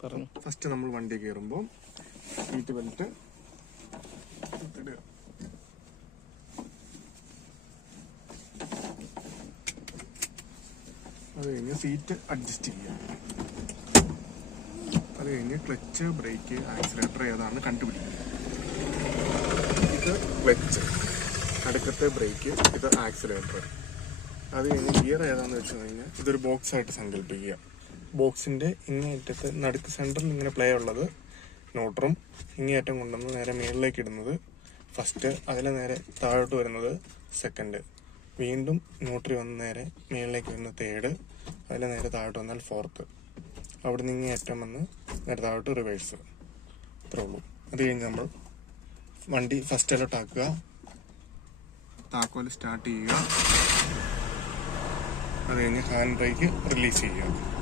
First നമ്മൾ വണ്ടി കയറുമ്പോൾ സീറ്റ് ബെൽറ്റ് ഇടുക. അത് കഴിഞ്ഞ് സീറ്റ് അഡ്ജസ്റ്റ് ചെയ്യുക. അത് കഴിഞ്ഞ് ക്ലച്ച്, ബ്രേക്ക്, ആക്സിലേറ്റർ ഏതാണ് കണ്ടുപിടിക്കുക. ഇത് ക്ലച്ച്, അടുക്കത്തെ ബ്രേക്ക്, ഇത് ആക്സിലേറ്റർ. അത് കഴിഞ്ഞ് ഗിയർ ഏതാന്ന് വെച്ച് കഴിഞ്ഞാൽ ഇതൊരു ബോക്സ് ആയിട്ട് സങ്കല്പിക്കുക. ബോക്സിന്റെ ഇങ്ങേയറ്റത്ത് നടുക്ക് സെന്ററിൽ ഇങ്ങനെ പ്ലേ ഉള്ളത് ന്യൂട്രും, ഇങ്ങേയറ്റം കൊണ്ടുവന്ന് നേരെ മുകളിലേക്ക് ഇടുന്നത് ഫസ്റ്റ്, അതിലെ നേരെ താഴോട്ട് വരുന്നത് സെക്കൻഡ്, വീണ്ടും ന്യൂട്രി വന്ന് നേരെ മുകളിലേക്ക് വരുന്ന തേർഡ്, അതിലെ നേരെ താഴോട്ട് വന്നാൽ ഫോർത്ത്, അവിടെ നിന്ന് ഇങ്ങേയറ്റം വന്ന് നേരെ താഴോട്ട് റിവേഴ്സ്. ഇത്രേ ഉള്ളൂ. അത് കഴിഞ്ഞ് നമ്മൾ വണ്ടി ഫസ്റ്റ് അലോട്ട് ആക്കുക, താക്കോല് സ്റ്റാർട്ട് ചെയ്യുക, അത് കഴിഞ്ഞ് ഹാൻഡ് ബ്രേക്ക് റിലീസ് ചെയ്യുക.